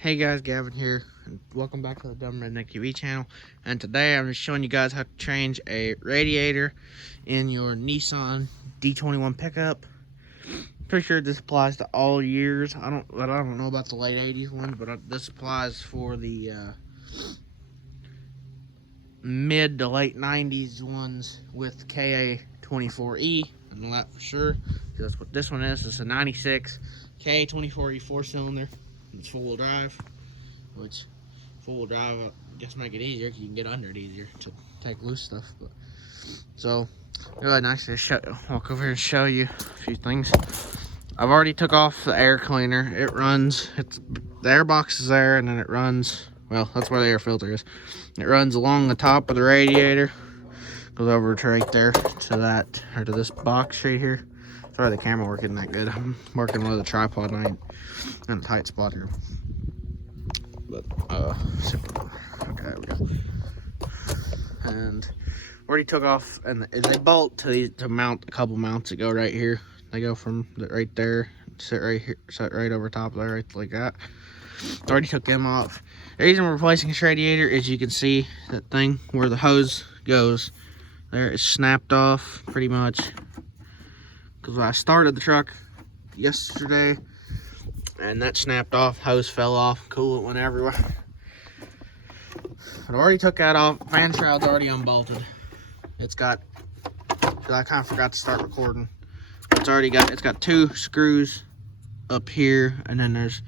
Hey guys, Gavin here, and welcome back to the Dumb Redneck TV channel. And today I'm just showing you guys how to change a radiator in your Nissan D21 pickup. Pretty sure this applies to all years. I don't know about the late 80s one, but this applies for the mid to late 90s ones with KA24E. I know that for sure, because that's what this one is. It's a 96 KA24E 4-cylinder. It's four-wheel drive, which four-wheel drive, I guess, make it easier because you can get under it easier to take loose stuff. But so really nice to walk over here and show you a few things. I've already took off the air cleaner. It runs. The air box is there, and then it runs. Well, that's where the air filter is. It runs along the top of the radiator, goes over to right there to that, or to this box right here. Sorry, the camera working that good. I'm working with a tripod and I ain't in a tight spot here. But okay, there we go. And already took off, and they bolt to mount a couple mounts that go right here. They go from right there, sit right here, sit right over top there, right like that. Already took them off. The reason we're replacing this radiator is you can see that thing where the hose goes. There, it's snapped off pretty much. Because I started the truck yesterday, and that snapped off, hose fell off, coolant went everywhere. But I already took that off. Fan shroud's already unbolted. It's got, I kind of forgot to start recording. It's got two screws up here, and then there's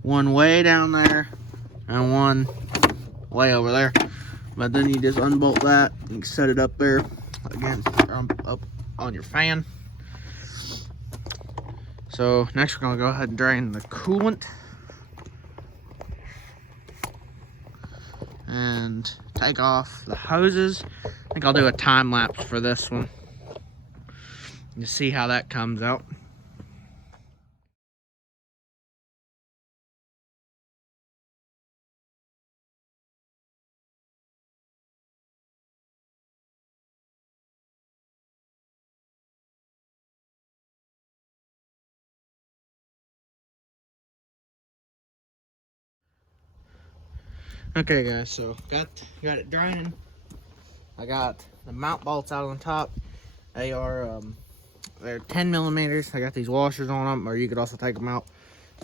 one way down there and one way over there. But then you just unbolt that and set it up there again, up on your fan. So next we're gonna go ahead and drain the coolant and take off the hoses. I think I'll do a time lapse for this one to see how that comes out. Okay guys, so got it draining. I got the mount bolts out on top. They are they're 10 millimeters. I got these washers on them, or you could also take them out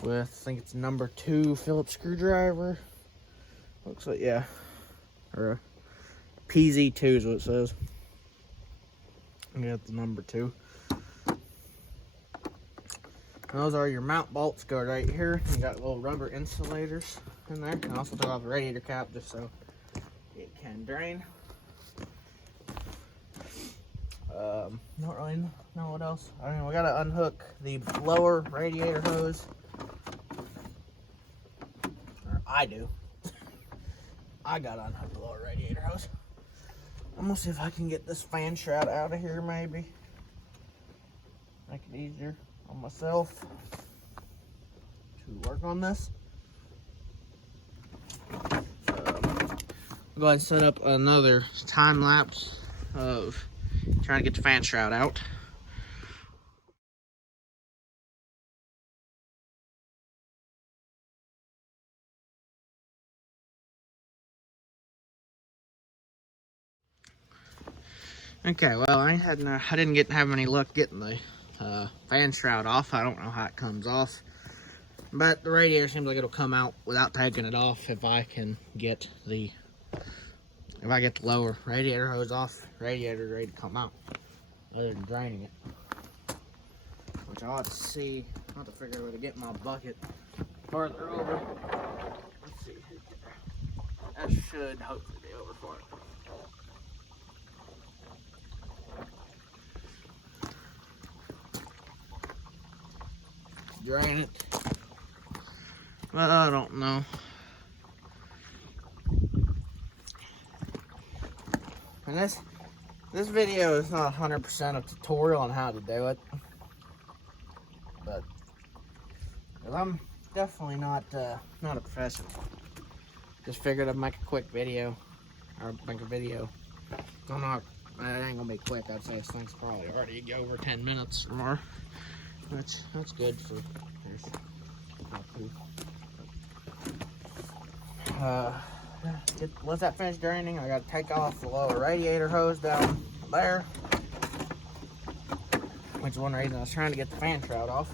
with, I think it's number 2 Phillips screwdriver. Looks like, yeah, or a PZ2 is what it says. I got the number 2. And those are your mount bolts. Go right here. You got little rubber insulators in there. And also took off the radiator cap just so it can drain. Don't really know what else. I mean, we gotta unhook the lower radiator hose. Or I do. I gotta unhook the lower radiator hose. I'm gonna see if I can get this fan shroud out of here, maybe. Make it easier on myself to work on this. I'll go ahead and set up another time lapse of trying to get the fan shroud out. Okay, well, I didn't have any luck getting the fan shroud off. I don't know how it comes off, but the radiator seems like it'll come out without taking it off if I can get the lower radiator hose off. Radiator ready to come out, other than draining it. Which I'll have to see. I'll have to figure out where to get my bucket farther over. Let's see. That should hopefully be over for it. Drain it. But I don't know. And this video is not 100% a tutorial on how to do it, but I'm definitely not a professional. Just figured I'd make a quick video, or make a video. Don't know, it ain't gonna be quick. I'd say this thing's probably already over 10 minutes or more, which that's good for. Here's how cool. Once that finished draining, I got to take off the lower radiator hose down there, which is one reason I was trying to get the fan shroud off.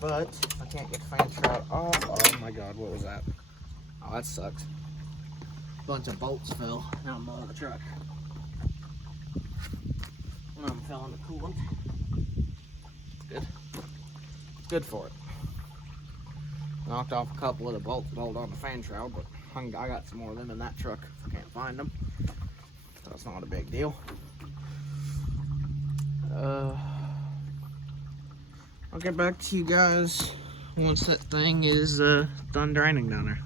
But I can't get the fan shroud off. Oh my god, what was that? Oh, that sucks. Bunch of bolts fell out of the truck. One of them fell in the coolant. Good. It's good for it. Knocked off a couple of the bolts that hold on the fan shroud, but I got some more of them in that truck if I can't find them. So it's not a big deal. I'll get back to you guys once that thing is done draining down there.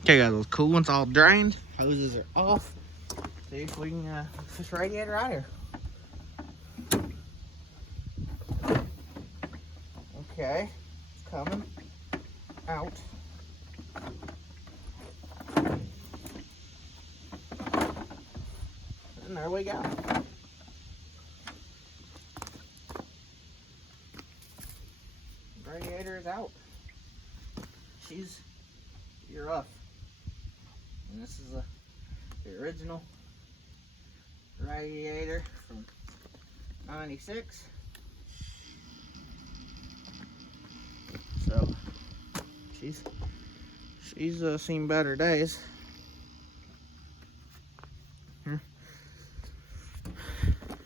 Okay guys, those coolant's all drained, hoses are off. See if we can fish the radiator out here. Okay, it's coming out. And there we go. Radiator is out. She's rough. And this is the original radiator from '96. So she's seen better days.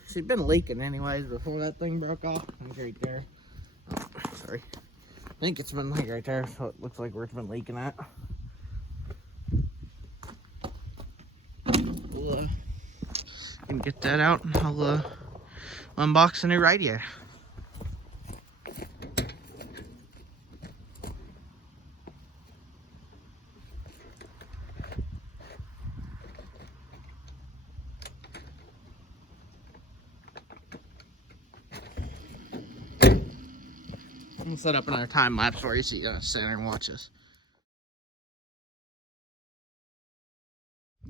She's been leaking anyways before that thing broke off. Like right there. Oh, sorry. I think it's been like right there, so it looks like where it's been leaking at. We'll get that out and I'll unbox the new radiator. I'm gonna set up another time lapse for you so you gotta sit there and watch this.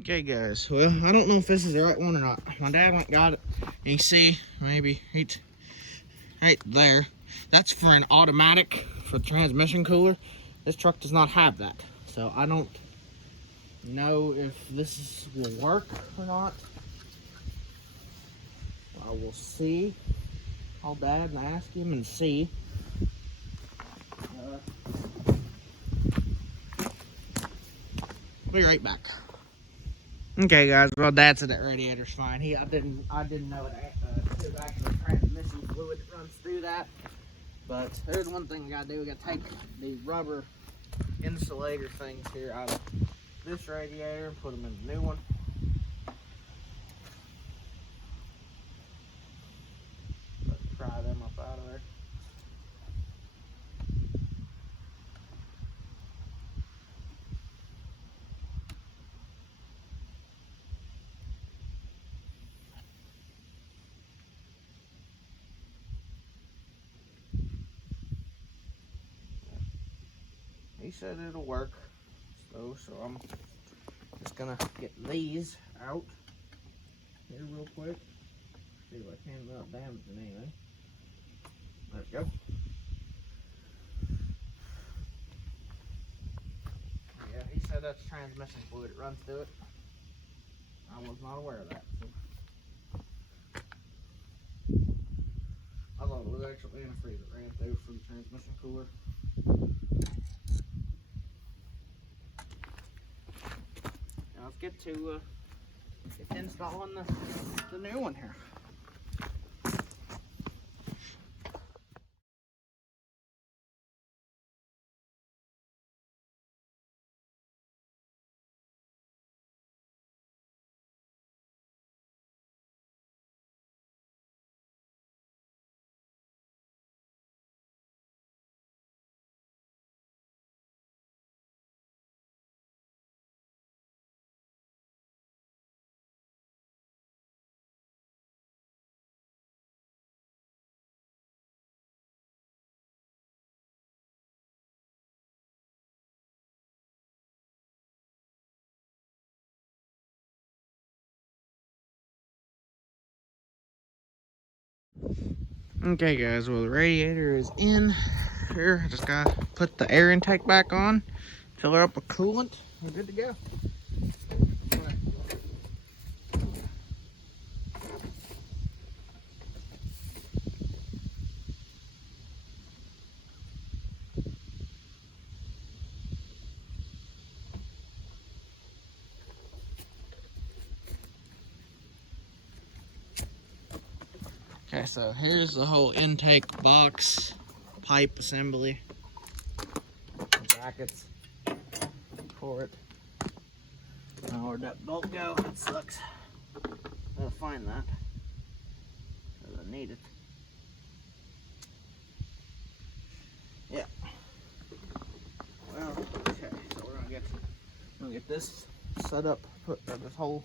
Okay guys, well, I don't know if this is the right one or not. My dad went and got it. You see, maybe right there. That's for an automatic for the transmission cooler. This truck does not have that. So I don't know if this will work or not. I will see. Call Dad and ask him and see. Be right back. Okay, guys. Well, Dad said that radiator's fine. I didn't know it was actually transmission fluid that runs through that. But there's one thing we gotta do. We gotta take the rubber insulator things here out of this radiator and put them in the new one. Let's pry them up out of there. He said it'll work, so I'm just gonna get these out here real quick. See if I can without damaging anything. There we go. Yeah, he said that's transmission fluid. It runs through it. I was not aware of that. So. I thought it was actually antifreeze that ran through for the transmission cooler. Now let's get to installing the new one here. Okay guys, well the radiator is in here. I just gotta put the air intake back on, fill her up with coolant, we're good to go. Okay, so here's the whole intake box, pipe assembly, brackets for it. Now where'd that bolt go? That sucks. I'll find that, because I need it. Yeah. Well, okay, so we're gonna get this set up, put this whole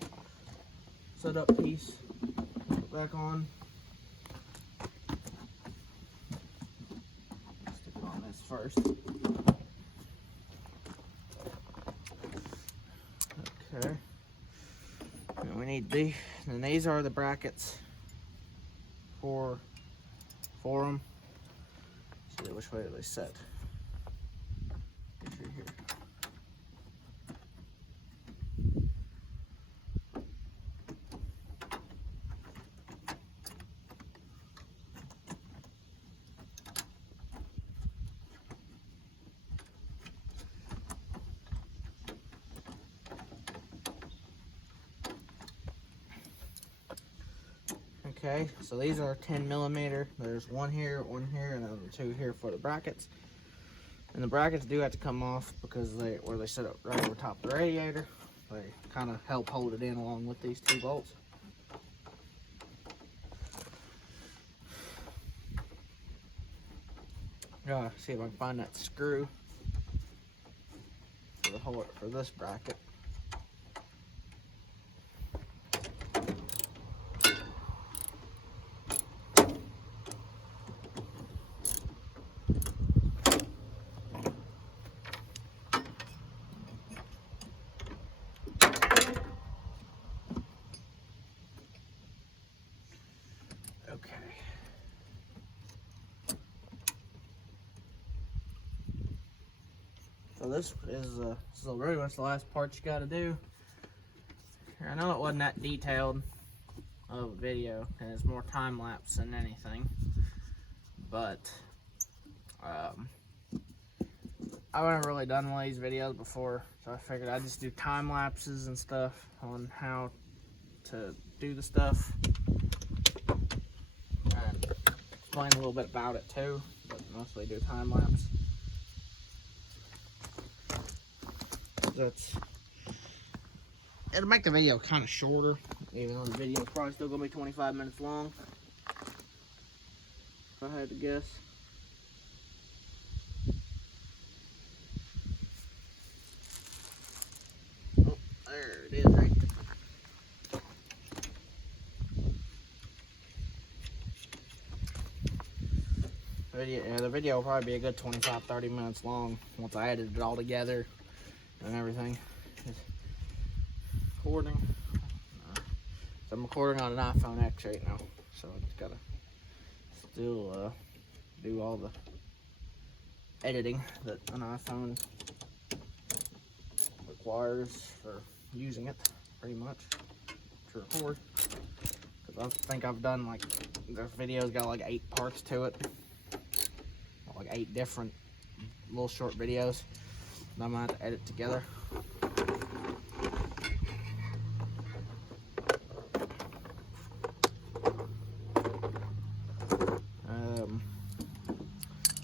setup piece back on. Stick on this first. Okay. And we need and these are the brackets for them. See which way they set. If you're here. Okay, so these are 10mm. There's one here, and then two here for the brackets. And the brackets do have to come off because where they sit up right over top of the radiator. They kind of help hold it in along with these two bolts. See if I can find that screw for this bracket. Okay. So this is really what's the last part you got to do. I know it wasn't that detailed of a video, and it's more time lapse than anything. But I haven't really done one of these videos before, so I figured I'd just do time lapses and stuff on how to do the stuff. And explain a little bit about it too, but mostly do time lapse. It'll make the video kind of shorter, even though the video is probably still gonna be 25 minutes long, if I had to guess. Oh, there it is, right there. The video will probably be a good 25-30 minutes long once I edit it all together and everything. Recording. So I'm recording on an iPhone X right now, so I just gotta still do all the editing that an iPhone requires for using it, pretty much, to record. Because I think I've done this video's got like 8 parts to it, like 8 different little short videos, and I'm gonna have to edit together.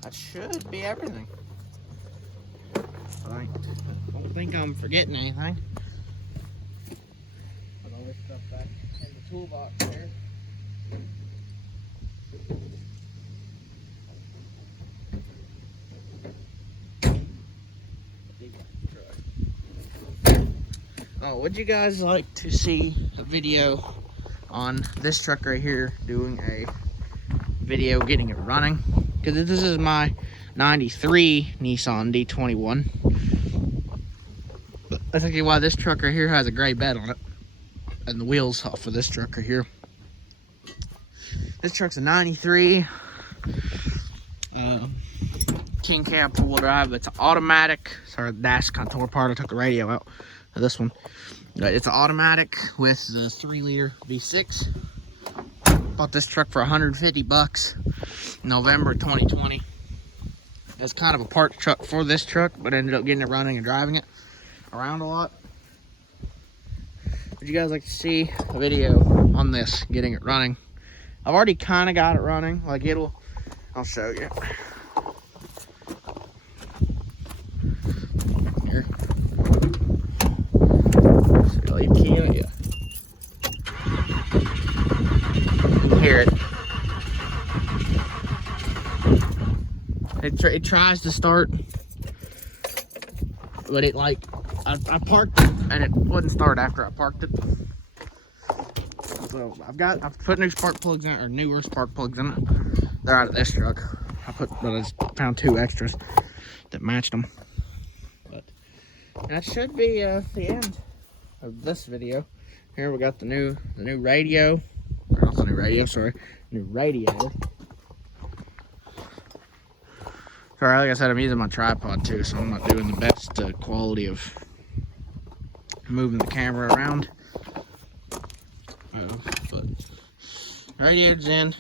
That should be everything. I don't think I'm forgetting anything. Put all this stuff back in the toolbox there. Oh, would you guys like to see a video on this truck right here doing a video getting it running? Because this is my 93 Nissan D21. That's actually why this truck right here has a gray bed on it. And the wheels off of this truck right here. This truck's a 93 King Cab 4-wheel drive. It's automatic. Sorry, the dash kind of tore apart. I took the radio out of this one. It's an automatic with the 3-liter V6. Bought this truck for $150 November 2020. That's kind of a part truck for this truck, but ended up getting it running and driving it around a lot. Would you guys like to see a video on this, getting it running? I've already kind of got it running. Like I'll show you. Here. So you can hear it. It tries to start, but it I parked it and it wouldn't start after I parked it. So I've put new spark plugs in it, or newer spark plugs in it. They're out of this truck. But I just found 2 extras that matched them. But that should be the end of this video. Here we got the new radio, or not the new radio, sorry, new radiator. Sorry, like I said, I'm using my tripod too, so I'm not doing the best quality of moving the camera around. But radiator's in.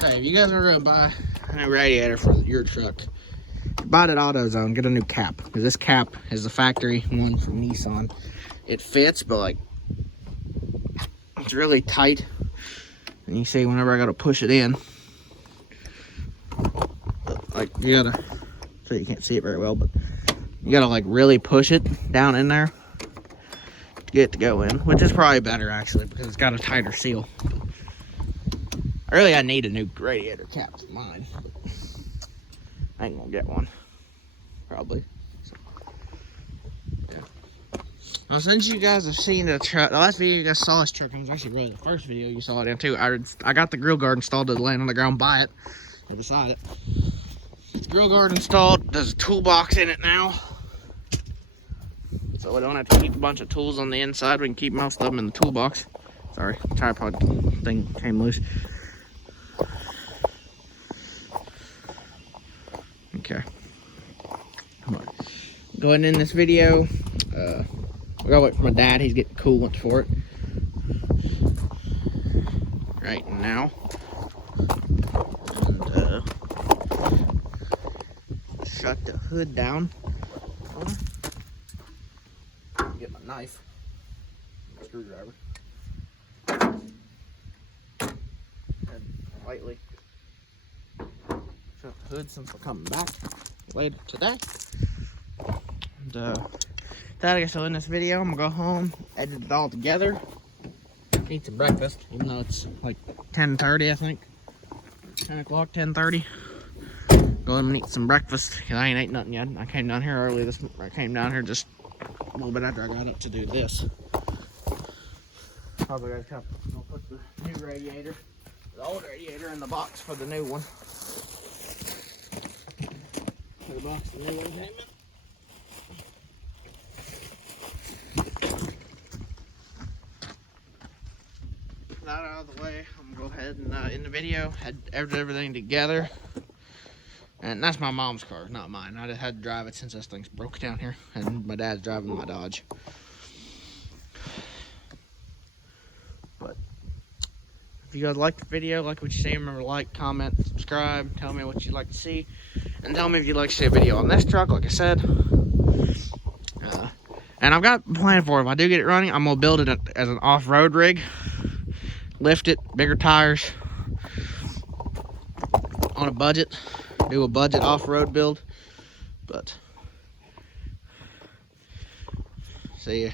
Hey, if you guys are gonna buy a new radiator for your truck, buy it at AutoZone. Get a new cap, because this cap is the factory one from Nissan. It fits, but like it's really tight. And you see, whenever I gotta push it in, like you gotta, so you can't see it very well, but you gotta like really push it down in there to get it to go in, which is probably better actually, because it's got a tighter seal. I need a new radiator cap for mine, but I ain't gonna get one, probably. So, yeah. Now, since you guys have seen the truck, the last video you guys saw this truck, it was actually really the first video you saw it in too. I got the grill guard installed to land on the ground by it, or beside it. Grill guard installed. There's a toolbox in it now, so we don't have to keep a bunch of tools on the inside. We can keep most of them in the toolbox. Sorry, tripod thing came loose. Okay. Come on. Going in this video, we gotta wait for my dad. He's getting coolant for it right now. And shut the hood down. Get my knife, my screwdriver, and lightly shut the hood since we're coming back later today. And that, I guess I'll end this video. I'm gonna go home, edit it all together, eat some breakfast, even though it's like 10:30, I think. 10 o'clock, 10:30. Go and eat some breakfast, because I ain't ate nothing yet. I came down here early. I came down here just a little bit after I got up to do this. Probably gotta put the new radiator, the old radiator, in the box for the new one. Put the box, the new one came in. That out of the way, I'm gonna go ahead and end the video. Had everything together. And that's my mom's car, not mine. I just had to drive it since this thing's broke down here. And my dad's driving my Dodge. But if you guys liked the video, like what you see, remember to like, comment, subscribe. Tell me what you'd like to see. And tell me if you'd like to see a video on this truck, like I said. And I've got a plan for it. If I do get it running, I'm going to build it as an off-road rig. Lift it, bigger tires. On a budget. Do a budget off-road build. But see ya.